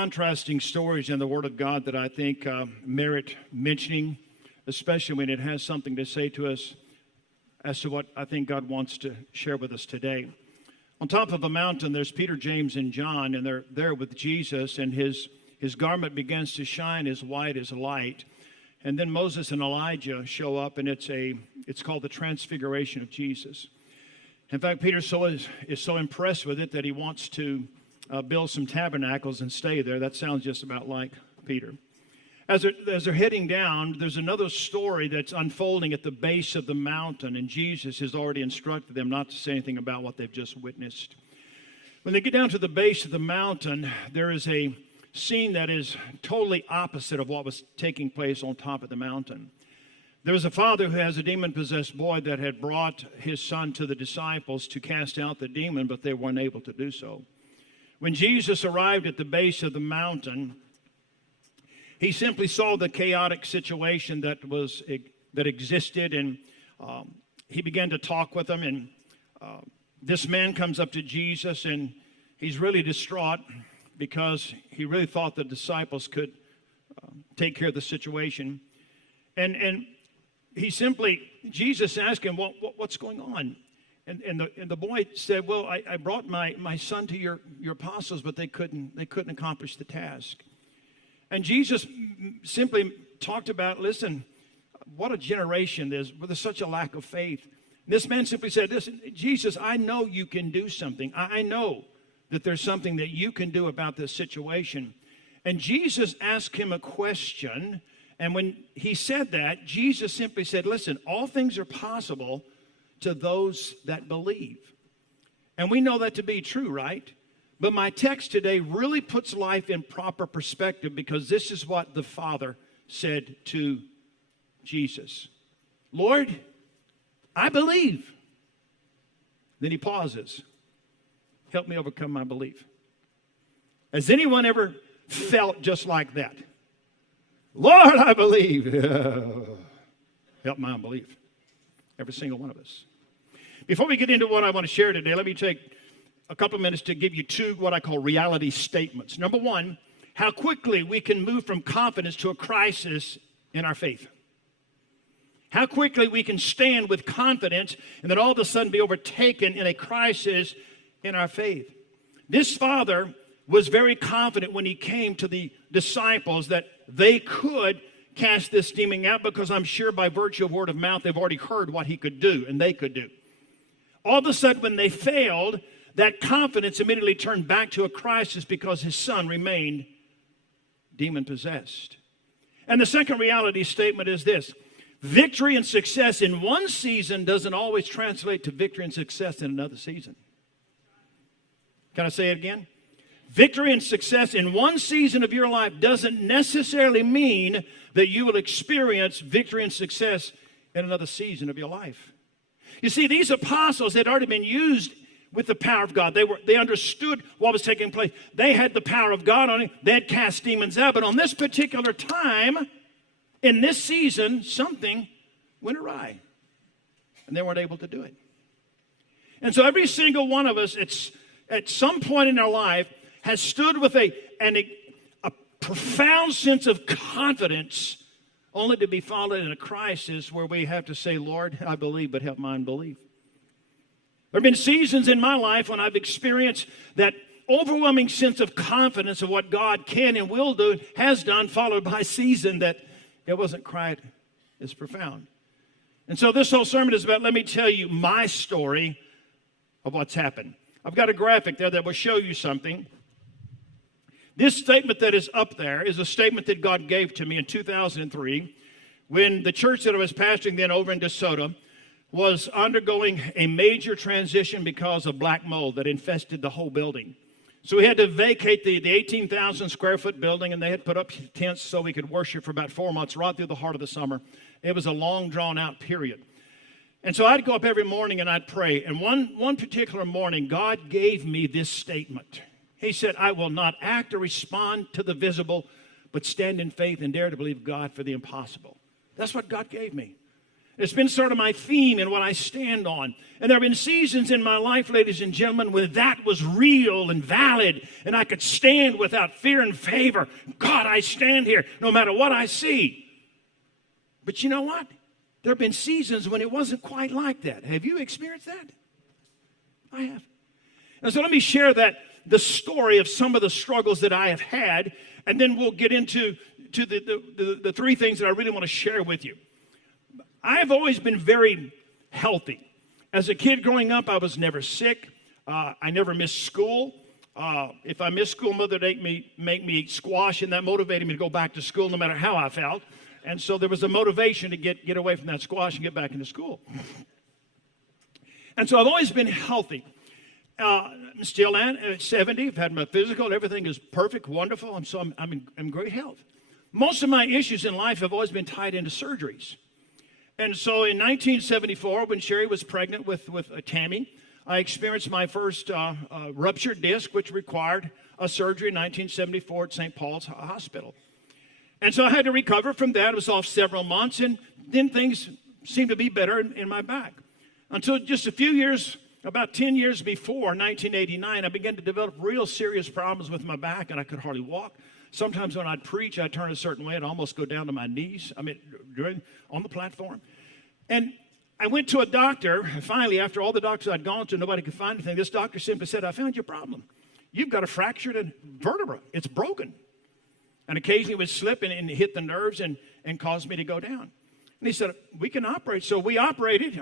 contrasting stories in the Word of God that I think merit mentioning, especially when it has something to say to us as to what I think God wants to share with us today. On top of a mountain, there's Peter, James, and John, and they're there with Jesus, and his garment begins to shine as white as light. And then Moses and Elijah show up, and it's called the Transfiguration of Jesus. In fact, Peter is so impressed with it that he wants to build some tabernacles and stay there. That sounds just about like Peter. As they're heading down, there's another story that's unfolding at the base of the mountain, and Jesus has already instructed them not to say anything about what they've just witnessed. When they get down to the base of the mountain, there is a scene that is totally opposite of what was taking place on top of the mountain. There was a father who has a demon-possessed boy that had brought his son to the disciples to cast out the demon, but they weren't able to do so. When Jesus arrived at the base of the mountain, he simply saw the chaotic situation that existed, and he began to talk with them. And this man comes up to Jesus, and he's really distraught because he really thought the disciples could take care of the situation. And Jesus asked him, what's going on? And the boy said, well, I brought my son to your apostles, but they couldn't accomplish the task. And Jesus simply talked about, listen, what a generation there's such a lack of faith. This man simply said, listen, Jesus, I know you can do something. I know that there's something that you can do about this situation. And Jesus asked him a question. And when he said that, Jesus simply said, listen, all things are possible to those that believe. And we know that to be true, right? But my text today really puts life in proper perspective, because this is what the Father said to Jesus. Lord, I believe. Then he pauses. Help me overcome my belief. Has anyone ever felt just like that? Lord, I believe. Help my unbelief. Every single one of us. Before we get into what I want to share today, let me take a couple of minutes to give you two what I call reality statements. Number one, how quickly we can move from confidence to a crisis in our faith. How quickly we can stand with confidence and then all of a sudden be overtaken in a crisis in our faith. This father was very confident when he came to the disciples that they could cast this demon out, because I'm sure by virtue of word of mouth they've already heard what he could do and they could do. All of a sudden when they failed, that confidence immediately turned back to a crisis because his son remained demon-possessed. And the second reality statement is this: victory and success in one season doesn't always translate to victory and success in another season. Can I say it again? Victory and success in one season of your life doesn't necessarily mean that you will experience victory and success in another season of your life. You see, these apostles had already been used with the power of God. They understood what was taking place. They had the power of God on it. They had cast demons out. But on this particular time, in this season, something went awry. And they weren't able to do it. And so every single one of us, at some point in our life, has stood with a profound sense of confidence, only to be followed in a crisis where we have to say, Lord, I believe, but help my unbelief. There have been seasons in my life when I've experienced that overwhelming sense of confidence of what God can and will do, has done, followed by a season that it wasn't quite as profound. And so this whole sermon is about, let me tell you my story of what's happened. I've got a graphic there that will show you something. This statement that is up there is a statement that God gave to me in 2003 when the church that I was pastoring then over in DeSoto was undergoing a major transition because of black mold that infested the whole building. So we had to vacate the 18,000 square foot building, and they had put up tents so we could worship for about 4 months right through the heart of the summer. It was a long drawn out period. And so I'd go up every morning and I'd pray. And one particular morning, God gave me this statement. He said, I will not act or respond to the visible, but stand in faith and dare to believe God for the impossible. That's what God gave me. It's been sort of my theme and what I stand on. And there have been seasons in my life, ladies and gentlemen, where that was real and valid, and I could stand without fear and favor. God, I stand here no matter what I see. But you know what? There have been seasons when it wasn't quite like that. Have you experienced that? I have. And so let me share the story of some of the struggles that I have had, and then we'll get into the three things that I really want to share with you. I have always been very healthy. As a kid growing up, I was never sick. I never missed school. If I missed school, Mother would make me eat squash, and that motivated me to go back to school no matter how I felt. And so there was a motivation to get away from that squash and get back into school. And so I've always been healthy. Still at 70, I've had my physical. Everything is perfect, wonderful. And so I'm in great health. Most of my issues in life have always been tied into surgeries. And so in 1974, when Sherry was pregnant with Tammy, I experienced my first ruptured disc, which required a surgery in 1974 at St. Paul's Hospital. And so I had to recover from that. It was off several months, and then things seemed to be better in my back. Until just a few years, about 10 years before 1989, I began to develop real serious problems with my back, and I could hardly walk. Sometimes when I'd preach, I'd turn a certain way. I'd almost go down to my knees, on the platform. And I went to a doctor, and finally, after all the doctors I'd gone to, nobody could find anything. This doctor simply said, I found your problem. You've got a fractured vertebra. It's broken. And occasionally it would slip and hit the nerves and cause me to go down. And he said, we can operate. So we operated,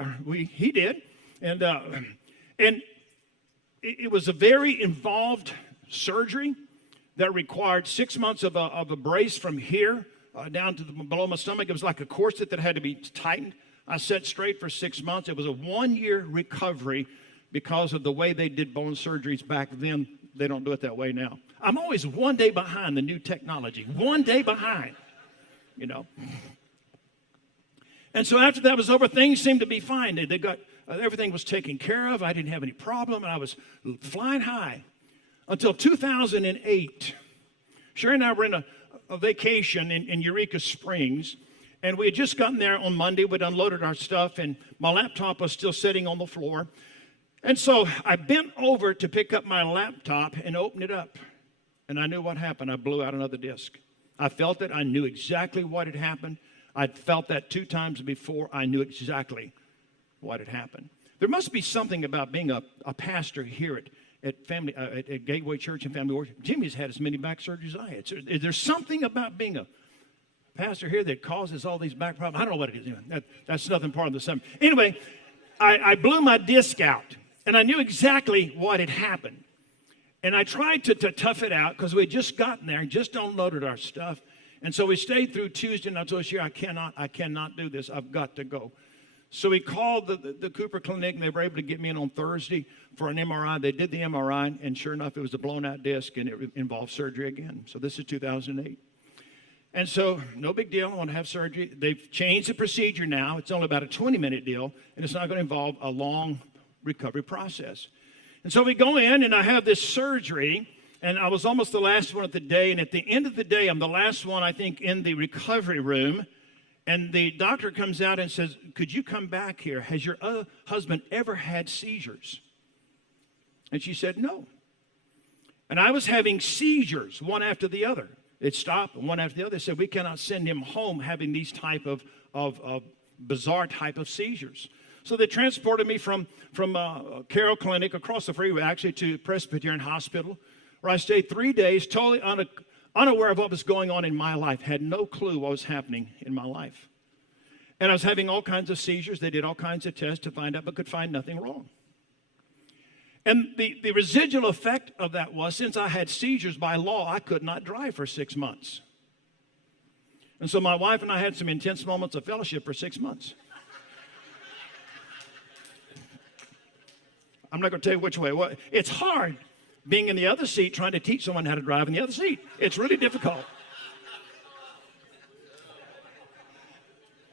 he did. And it was a very involved surgery that required 6 months of a brace from here down to below my stomach. It was like a corset that had to be tightened. I sat straight for 6 months. It was a 1-year recovery because of the way they did bone surgeries back then. They don't do it that way now. I'm always one day behind the new technology. One day behind, And so after that was over, things seemed to be fine. They got everything was taken care of. I didn't have any problem, and I was flying high. Until 2008, Sherry and I were in a vacation in Eureka Springs, and we had just gotten there on Monday. We'd unloaded our stuff, and my laptop was still sitting on the floor. And so I bent over to pick up my laptop and open it up, and I knew what happened. I blew out another disc. I felt it. I knew exactly what had happened. I'd felt that 2 times before. I knew exactly what had happened. There must be something about being a pastor here at Gateway Church and Family Worship. Jimmy's had as many back surgeries as I had. So is there something about being a pastor here that causes all these back problems? I don't know what it is. That's nothing part of the sum. Anyway, I blew my disc out, and I knew exactly what had happened. And I tried to tough it out because we had just gotten there and just unloaded our stuff. And so we stayed through Tuesday, and I told you, I cannot do this. I've got to go. So we called the Cooper Clinic, and they were able to get me in on Thursday for an MRI. They did the MRI, and sure enough, it was a blown-out disc, and it involved surgery again. So this is 2008. And so, no big deal. I want to have surgery. They've changed the procedure now. It's only about a 20-minute deal, and it's not going to involve a long recovery process. And so we go in, and I have this surgery, and I was almost the last one of the day. And at the end of the day, I'm the last one, I think, in the recovery room. And the doctor comes out and says, could you come back here? Has your husband ever had seizures? And she said, no. And I was having seizures, one after the other. It stopped, one after the other. They said, we cannot send him home having these type of bizarre type of seizures. So they transported me from Carroll Clinic across the freeway, actually, to Presbyterian Hospital, where I stayed 3 days, totally unaware of what was going on in my life, had no clue what was happening in my life. And I was having all kinds of seizures. They did all kinds of tests to find out, but could find nothing wrong. And the residual effect of that was, since I had seizures by law, I could not drive for 6 months. And so my wife and I had some intense moments of fellowship for 6 months. I'm not going to tell you which way. It's hard being in the other seat trying to teach someone how to drive in the other seat. It's really difficult.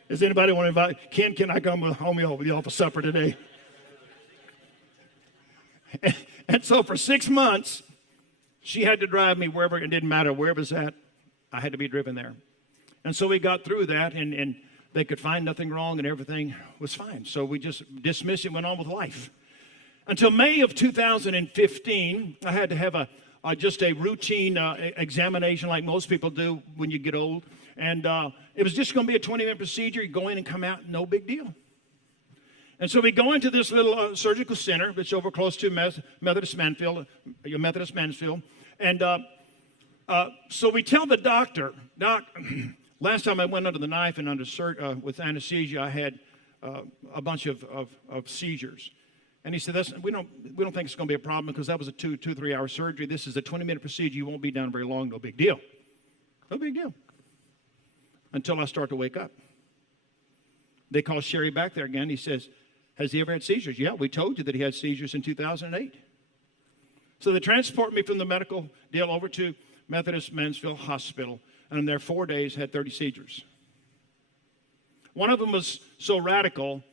Does anybody want to invite Ken? Can I come home with y'all for supper today? And so for 6 months, she had to drive me wherever. It didn't matter where it was at. I had to be driven there. And so we got through that, and They could find nothing wrong and everything was fine. So we just dismissed it and went on with life. Until May of 2015, I had to have just a routine examination like most people do when you get old. And it was just going to be a 20-minute procedure. You go in and come out, no big deal. And so we go into this little surgical center that's over close to Methodist Mansfield. And so we tell the doctor, Doc, last time I went under the knife and with anesthesia, I had a bunch of seizures. And he said, we don't think it's going to be a problem because that was a 2-3 hour surgery. This is a 20-minute procedure. You won't be down very long. No big deal. No big deal. Until I start to wake up. They call Sherry back there again. He says, has he ever had seizures? Yeah, we told you that he had seizures in 2008. So they transport me from the medical deal over to Methodist Mansfield Hospital. And in there 4 days, had 30 seizures. One of them was so radical,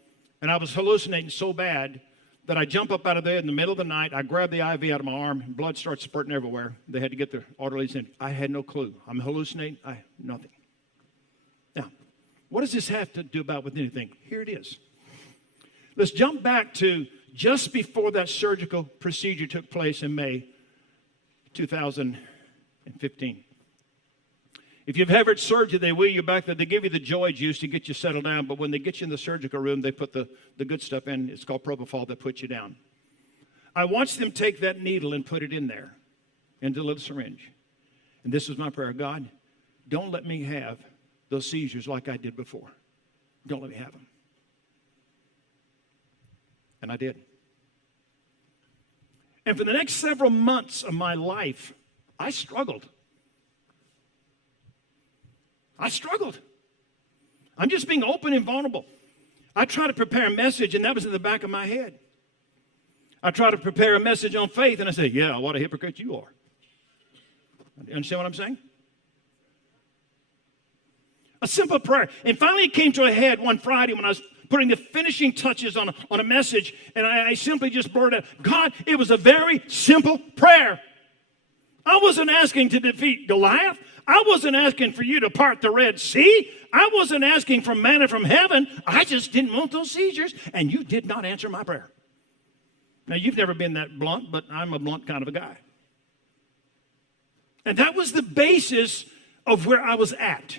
and I was hallucinating so bad that I jump up out of there in the middle of the night. I grab the IV out of my arm. Blood starts spurting everywhere. They had to get the orderlies in. I had no clue. I'm hallucinating. Nothing. Now, what does this have to do with anything? Here it is. Let's jump back to just before that surgical procedure took place in May 2015. If you've ever had surgery, they wheel you back there. They give you the joy juice to get you settled down. But when they get you in the surgical room, they put the good stuff in. It's called propofol that puts you down. I watched them take that needle and put it in there, into the little syringe. And this was my prayer. God, don't let me have those seizures like I did before. Don't let me have them. And I did. And for the next several months of my life, I struggled. I'm just being open and vulnerable. I try to prepare a message, and that was in the back of my head. I try to prepare a message on faith, and I say, yeah, what a hypocrite you are. You understand what I'm saying? A simple prayer. And finally it came to a head one Friday when I was putting the finishing touches on a message, and I simply just blurted out, God, it was a very simple prayer. I wasn't asking to defeat Goliath. I wasn't asking for you to part the Red Sea. I wasn't asking for manna from heaven. I just didn't want those seizures, and you did not answer my prayer. Now, you've never been that blunt, but I'm a blunt kind of a guy. And that was the basis of where I was at.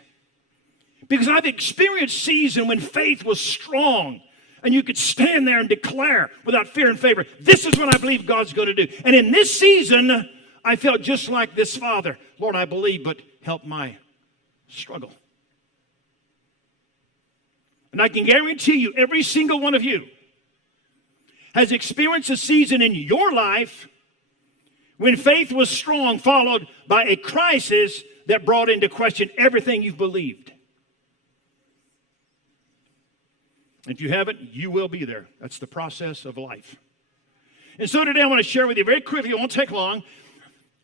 Because I've experienced seasons when faith was strong, and you could stand there and declare without fear and favor, this is what I believe God's going to do. And in this season, I felt just like this father. Lord, I believe, but help my struggle. And I can guarantee you, every single one of you has experienced a season in your life when faith was strong, followed by a crisis that brought into question everything you've believed. If you haven't, you will be there. That's the process of life. And so today I want to share with you very quickly, it won't take long,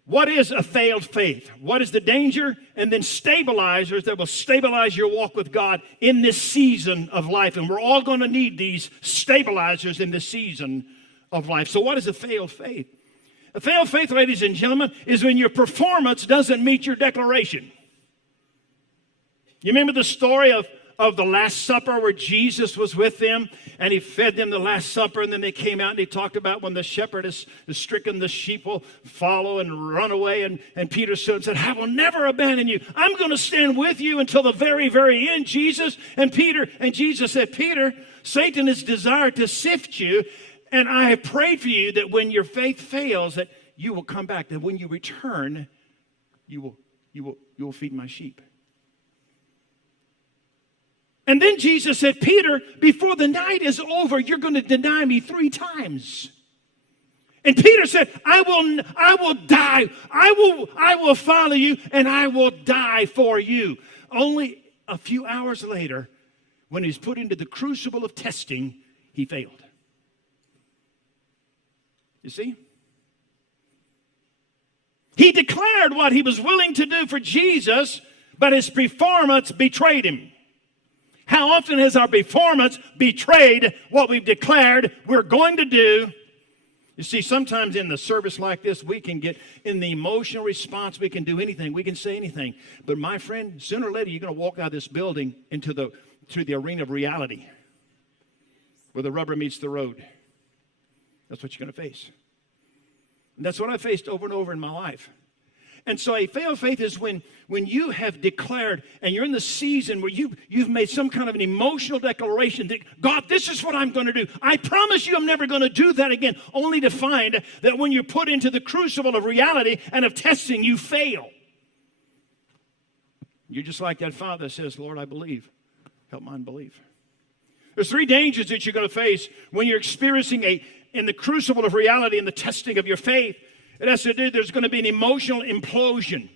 what is a failed faith? What is the danger? And then stabilizers that will stabilize your walk with God in this season of life. And we're all going to need these stabilizers in this season of life. So what is a failed faith? A failed faith, ladies and gentlemen, is when your performance doesn't meet your declaration. You remember the story of the Last Supper where Jesus was with them and he fed them the Last Supper, and then they came out and he talked about when the shepherd is stricken, the sheep will follow and run away, and Peter stood and said, I will never abandon you. I'm going to stand with you until the very, very end, Jesus. And Jesus said, Peter, Satan has desired to sift you, and I have prayed for you that when your faith fails, that you will come back, that when you return, you will feed my sheep. And then Jesus said, Peter, before the night is over, you're going to deny me 3 times. And Peter said, I will die. I will follow you, and I will die for you. Only a few hours later, when he's put into the crucible of testing, he failed. You see? He declared what he was willing to do for Jesus, but his performance betrayed him. How often has our performance betrayed what we've declared we're going to do? You see, sometimes in the service like this, we can get in the emotional response. We can do anything. We can say anything. But my friend, sooner or later, you're going to walk out of this building into the to the arena of reality where the rubber meets the road. That's what you're going to face. And that's what I faced over and over in my life. And so a failed faith is when you have declared and you're in the season where you've made some kind of an emotional declaration that, God, this is what I'm going to do. I promise you I'm never going to do that again, only to find that when you're put into the crucible of reality and of testing, you fail. You're just like that father that says, Lord, I believe. Help my unbelief. There's three dangers that you're going to face when you're experiencing in the crucible of reality and the testing of your faith. It has to do, there's going to be an emotional implosion.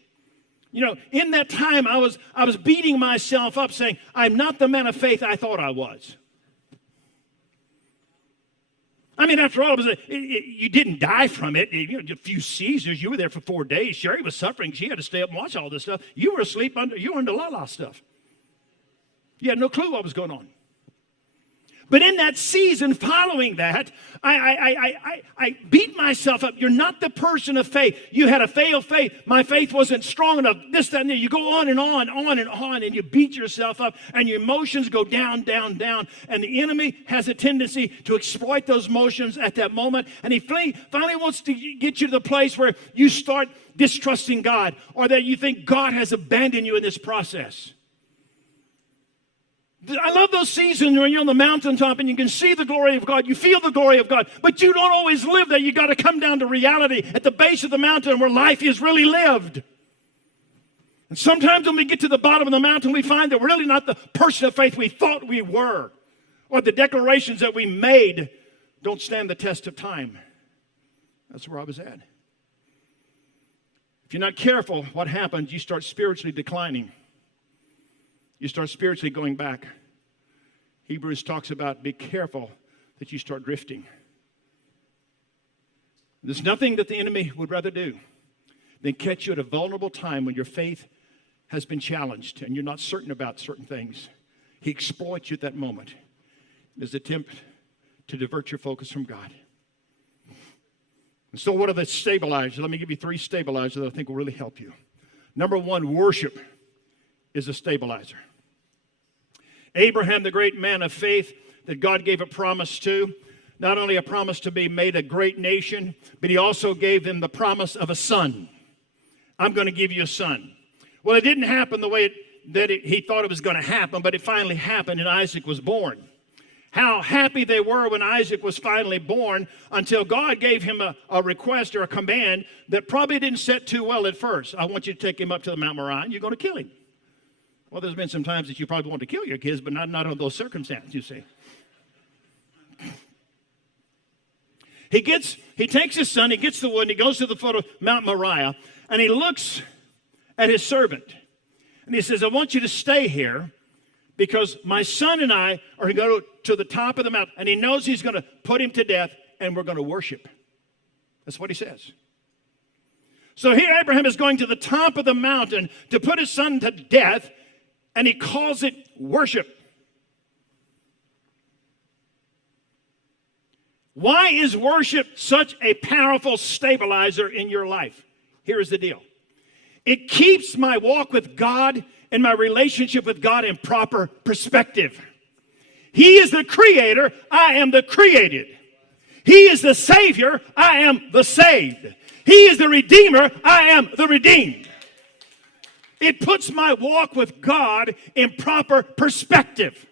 You know, in that time, I was beating myself up saying, I'm not the man of faith I thought I was. I mean, after all, you didn't die from it. A few seizures. You were there for 4 days. Sherry was suffering. She had to stay up and watch all this stuff. You were asleep you were under la-la stuff. You had no clue what was going on. But in that season following that, I beat myself up. You're not the person of faith. You had a failed faith. My faith wasn't strong enough. This, that, and that. You go on and on, and you beat yourself up, and your emotions go down, down, down. And the enemy has a tendency to exploit those emotions at that moment. And he finally wants to get you to the place where you start distrusting God, or that you think God has abandoned you in this process. I love those seasons when you're on the mountaintop and you can see the glory of God. You feel the glory of God. But you don't always live there. You got to come down to reality at the base of the mountain where life is really lived. And sometimes when we get to the bottom of the mountain, we find that we're really not the person of faith we thought we were. Or the declarations that we made don't stand the test of time. That's where I was at. If you're not careful, what happens? You start spiritually declining. You start spiritually going back. Hebrews talks about be careful that you start drifting. There's nothing that the enemy would rather do than catch you at a vulnerable time when your faith has been challenged and you're not certain about certain things. He exploits you at that moment. His attempt to divert your focus from God. And so what are the stabilizers? Let me give you 3 stabilizers that I think will really help you. Number 1, worship is a stabilizer. Abraham, the great man of faith that God gave a promise to, not only a promise to be made a great nation, but he also gave them the promise of a son. I'm going to give you a son. Well, it didn't happen the way he thought it was going to happen, but it finally happened and Isaac was born. How happy they were when Isaac was finally born until God gave him a request or a command that probably didn't set too well at first. I want you to take him up to the Mount Moriah and you're going to kill him. Well, there's been some times that you probably want to kill your kids, but not under those circumstances, you see. He takes his son, he gets the wood, and he goes to the foot of Mount Moriah, and he looks at his servant. And he says, I want you to stay here because my son and I are going to go to the top of the mountain. And he knows he's going to put him to death, and we're going to worship. That's what he says. So here Abraham is going to the top of the mountain to put his son to death, and he calls it worship. Why is worship such a powerful stabilizer in your life? Here is the deal. It keeps my walk with God and my relationship with God in proper perspective. He is the creator, I am the created. He is the savior, I am the saved. He is the redeemer, I am the redeemed. It puts my walk with God in proper perspective.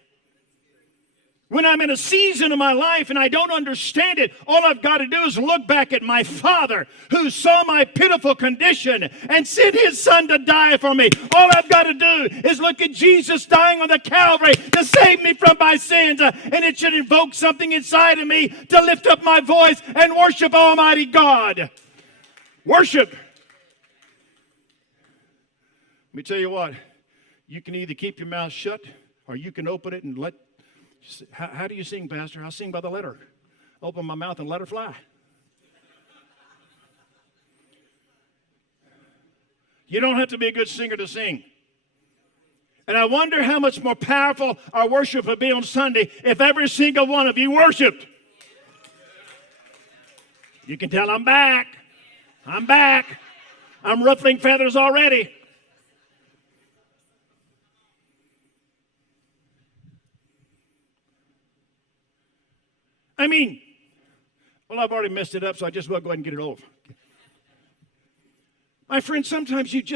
When I'm in a season of my life and I don't understand it, all I've got to do is look back at my Father who saw my pitiful condition and sent his son to die for me. All I've got to do is look at Jesus dying on the Calvary to save me from my sins. And it should invoke something inside of me to lift up my voice and worship Almighty God. Worship. Let me tell you what, you can either keep your mouth shut or you can open it and let, how do you sing, Pastor? I sing by the letter. Open my mouth and let her fly. You don't have to be a good singer to sing. And I wonder how much more powerful our worship would be on Sunday if every single one of you worshiped. You can tell I'm back. I'm back. I'm ruffling feathers already. I mean, well, I've already messed it up, so I just will go ahead and get it over. My friend, sometimes you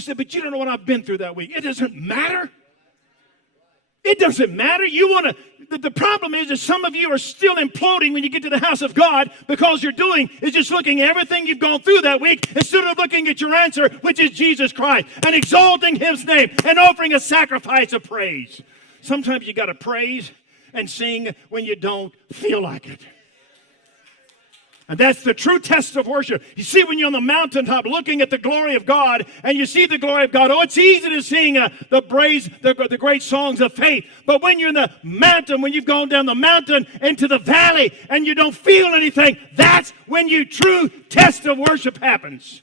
say, but you don't know what I've been through that week. It doesn't matter. It doesn't matter. The problem is that some of you are still imploding when you get to the house of God, because you're doing is just looking at everything you've gone through that week instead of looking at your answer, which is Jesus Christ, and exalting His name and offering a sacrifice of praise. Sometimes you got to praise and sing when you don't feel like it. And that's the true test of worship. You see, when you're on the mountaintop looking at the glory of God, and you see the glory of God, it's easy to sing the great songs of faith. But when you're in the mountain, when you've gone down the mountain into the valley, and you don't feel anything, that's when your true test of worship happens.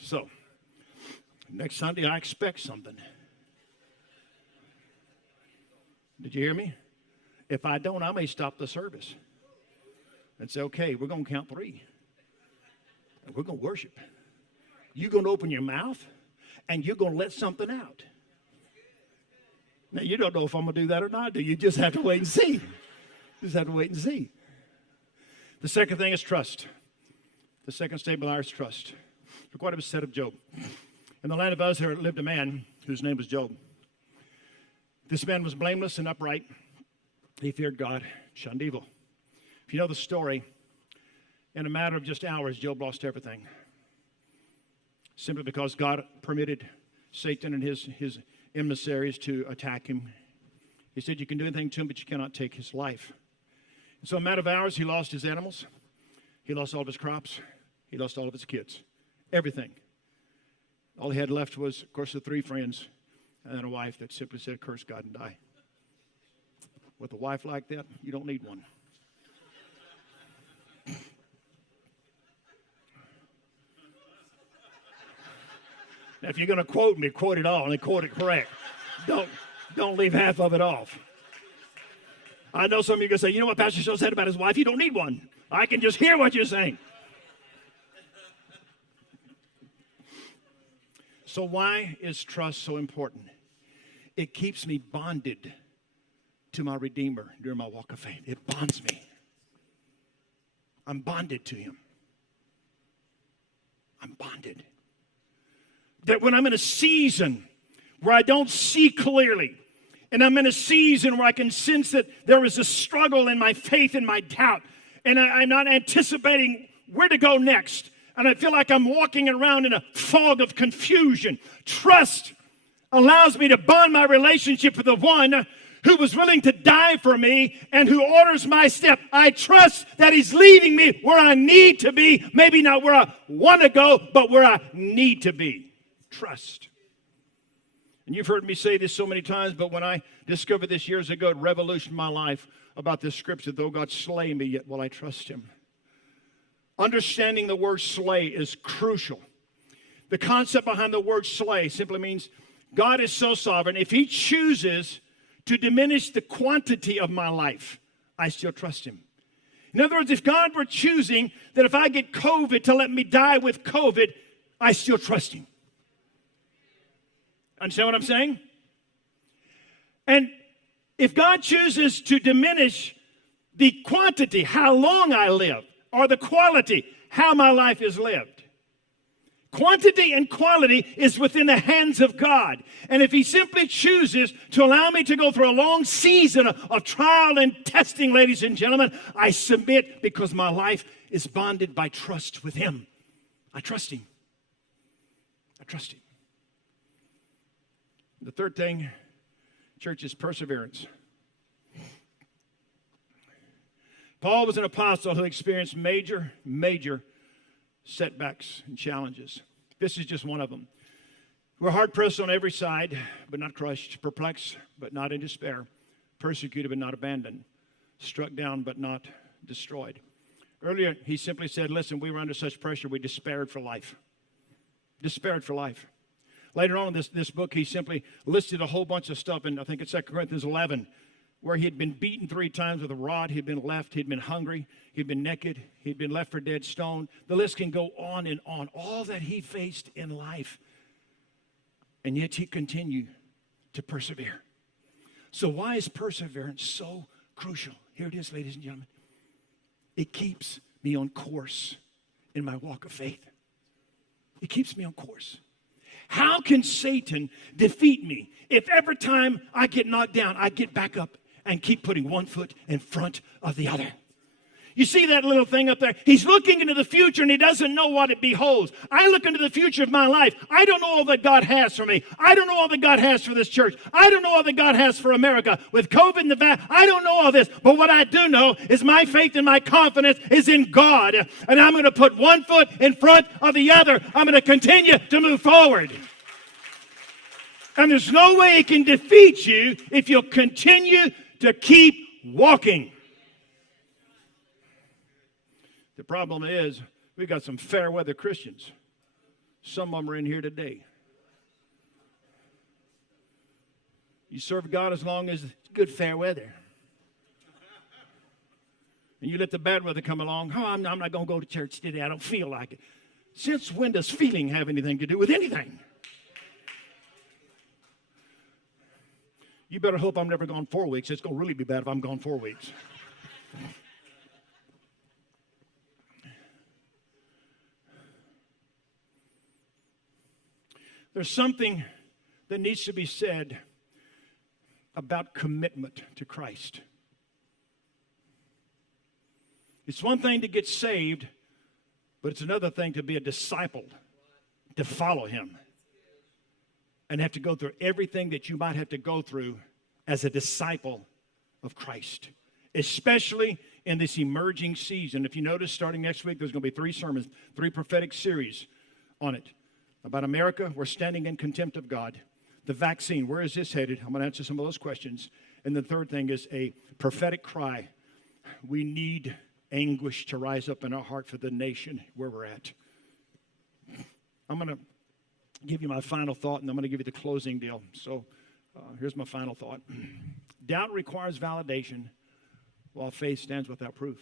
So, next Sunday, I expect something. Did you hear me? If I don't, I may stop the service. And say, okay, we're going to count 3. And we're going to worship. You're going to open your mouth, and you're going to let something out. Now, you don't know if I'm going to do that or not, do you? You just have to wait and see. You just have to wait and see. The second thing is trust. The second statement is trust. Look what it was said of Job. In the land of Uz there lived a man whose name was Job. This man was blameless and upright. He feared God, shunned evil. If you know the story, in a matter of just hours, Job lost everything. Simply because God permitted Satan and his emissaries to attack him. He said, you can do anything to him, but you cannot take his life. And so in a matter of hours, he lost his animals. He lost all of his crops. He lost all of his kids. Everything. All he had left was, of course, the 3 friends and a wife that simply said, curse God and die. With a wife like that, you don't need one. Now, if you're going to quote me, quote it all and quote it correct. Don't leave half of it off. I know some of you are going to say, you know what Pastor Shull said about his wife? You don't need one. I can just hear what you're saying. So why is trust so important? It keeps me bonded to my Redeemer during my walk of faith. It bonds me. I'm bonded to Him. I'm bonded. That when I'm in a season where I don't see clearly, and I'm in a season where I can sense that there is a struggle in my faith and my doubt, and I'm not anticipating where to go next, and I feel like I'm walking around in a fog of confusion, trust allows me to bond my relationship with the one who was willing to die for me and who orders my step. I trust that He's leading me where I need to be, maybe not where I want to go, but where I need to be. Trust. And you've heard me say this so many times, but when I discovered this years ago, it revolutionized my life about this scripture, though God slay me, yet will I trust Him. Understanding the word slay is crucial. The concept behind the word slay simply means God is so sovereign. If He chooses to diminish the quantity of my life, I still trust Him. In other words, if God were choosing that if I get COVID to let me die with COVID, I still trust Him. Understand what I'm saying? And if God chooses to diminish the quantity, how long I live, or the quality, how my life is lived. Quantity and quality is within the hands of God. And if He simply chooses to allow me to go through a long season of trial and testing, ladies and gentlemen, I submit because my life is bonded by trust with Him. I trust Him. I trust Him. The third thing, church, is perseverance. Paul was an apostle who experienced major setbacks and challenges. This is just one of them. We're hard-pressed on every side, but not crushed. Perplexed, but not in despair. Persecuted, but not abandoned. Struck down, but not destroyed. Earlier, he simply said, listen, we were under such pressure, we despaired for life. Despaired for life. Later on in this book, he simply listed a whole bunch of stuff, and I think it's 2 Corinthians 11, where he had been beaten 3 times with a rod, he'd been left, he'd been hungry, he'd been naked, he'd been left for dead, stoned. The list can go on and on. All that he faced in life. And yet he continued to persevere. So why is perseverance so crucial. Here it is, ladies and gentlemen. It keeps me on course in my walk of faith. It keeps me on course. How can Satan defeat me if every time I get knocked down, I get back up and keep putting one foot in front of the other? You see that little thing up there? He's looking into the future and he doesn't know what it beholds. I look into the future of my life. I don't know all that God has for me. I don't know all that God has for this church. I don't know all that God has for America. With COVID and the vaccine, I don't know all this. But what I do know is my faith and my confidence is in God. And I'm going to put one foot in front of the other. I'm going to continue to move forward. And there's no way it can defeat you if you'll continue to keep walking. The problem is, we got some fair weather Christians. Some of them are in here today. You serve God as long as it's good fair weather. And you let the bad weather come along. Oh, I'm not going to go to church today. I don't feel like it. Since when does feeling have anything to do with anything? You better hope I'm never gone 4 weeks. It's going to really be bad if I'm gone 4 weeks. There's something that needs to be said about commitment to Christ. It's one thing to get saved, but it's another thing to be a disciple, to follow him, and have to go through everything that you might have to go through as a disciple of Christ, especially in this emerging season. If you notice, starting next week, there's going to be 3 sermons, 3 prophetic series on it. About America, we're standing in contempt of God. The vaccine, where is this headed? I'm going to answer some of those questions. And the third thing is a prophetic cry. We need anguish to rise up in our heart for the nation where we're at. I'm going to give you my final thought, and I'm going to give you the closing deal. So here's my final thought. Doubt requires validation, while faith stands without proof.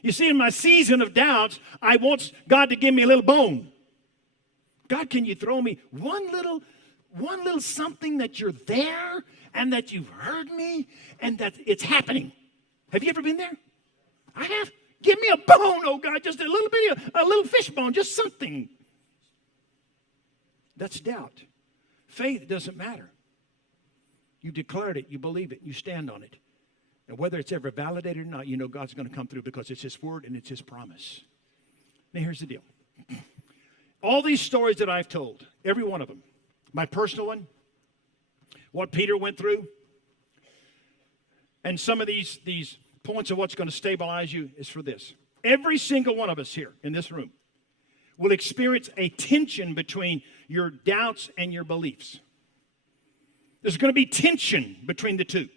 You see, in my season of doubts, I want God to give me a little bone. God, can you throw me one little something that you're there and that you've heard me and that it's happening? Have you ever been there? I have. Give me a bone, oh God, just a little bit of a little fish bone, just something. That's doubt. Faith doesn't matter. You declared it, you believe it, you stand on it. And whether it's ever validated or not, you know God's going to come through because it's his word and it's his promise. Now, here's the deal. All these stories that I've told, every one of them, my personal one, what Peter went through, and some of these points of what's going to stabilize you is for this. Every single one of us here in this room will experience a tension between your doubts and your beliefs. There's going to be tension between the two.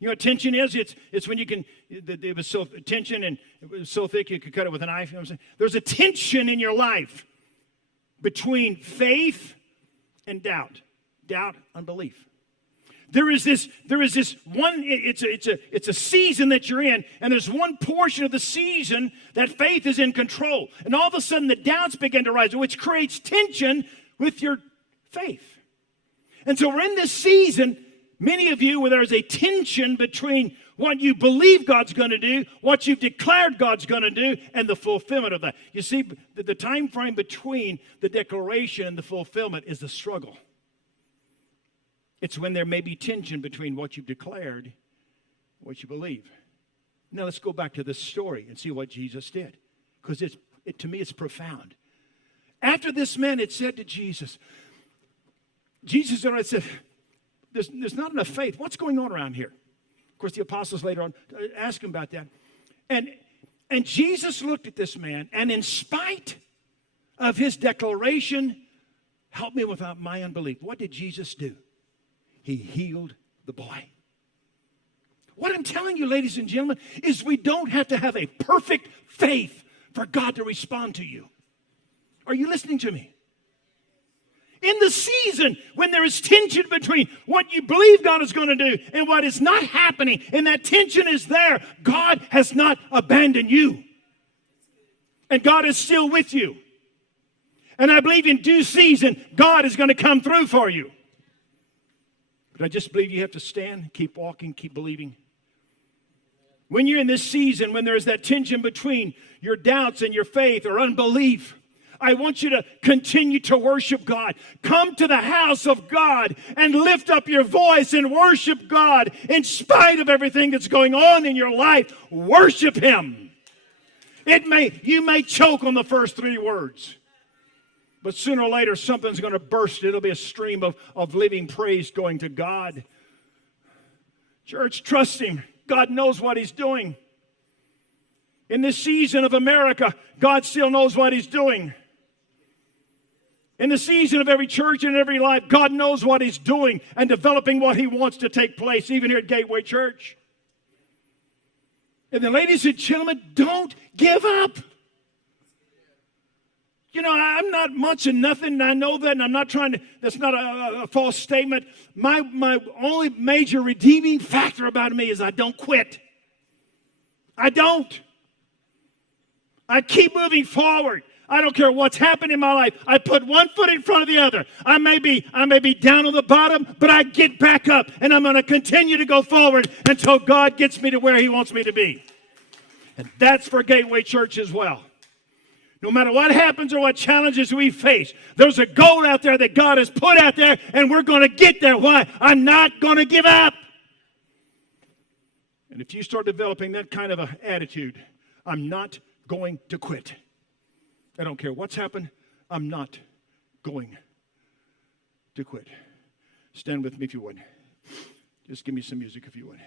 You know what tension is? It's when you can, it was so, tension and it was so thick you could cut it with a knife. You know what I'm saying? There's a tension in your life between faith and doubt. Doubt, unbelief. There is this one, it's a season that you're in, and there's one portion of the season that faith is in control. And all of a sudden the doubts begin to rise, which creates tension with your faith. And so we're in this season, many of you, where there's a tension between what you believe God's going to do, what you've declared God's going to do, and the fulfillment of that. You see, the time frame between the declaration and the fulfillment is the struggle. It's when there may be tension between what you've declared and what you believe. Now let's go back to this story and see what Jesus did, because to me it's profound. After this man had said to Jesus said, there's not enough faith. What's going on around here? Of course, the apostles later on asked him about that. And Jesus looked at this man, and in spite of his declaration, help me without my unbelief, what did Jesus do? He healed the boy. What I'm telling you, ladies and gentlemen, is we don't have to have a perfect faith for God to respond to you. Are you listening to me? In the season when there is tension between what you believe God is going to do and what is not happening, and that tension is there, God has not abandoned you. And God is still with you. And I believe in due season, God is going to come through for you. But I just believe you have to stand, keep walking, keep believing. When you're in this season, when there's that tension between your doubts and your faith or unbelief, I want you to continue to worship God. Come to the house of God and lift up your voice and worship God in spite of everything that's going on in your life. Worship Him. You may choke on the first 3 words, but sooner or later something's going to burst. It'll be a stream of living praise going to God. Church, trust Him. God knows what He's doing. In this season of America, God still knows what He's doing. In the season of every church and every life, God knows what He's doing and developing what He wants to take place, even here at Gateway Church. And then, ladies and gentlemen, don't give up. You know, I'm not much and nothing, and I know that, and I'm not trying to, that's not a false statement. My only major redeeming factor about me is I don't quit. I don't. I keep moving forward. I don't care what's happened in my life. I put one foot in front of the other. I may be down on the bottom, but I get back up, and I'm going to continue to go forward until God gets me to where He wants me to be. And that's for Gateway Church as well. No matter what happens or what challenges we face, there's a goal out there that God has put out there, and we're going to get there. Why? I'm not going to give up. And if you start developing that kind of an attitude, I'm not going to quit. I don't care what's happened. I'm not going to quit. Stand with me if you would. Just give me some music if you would.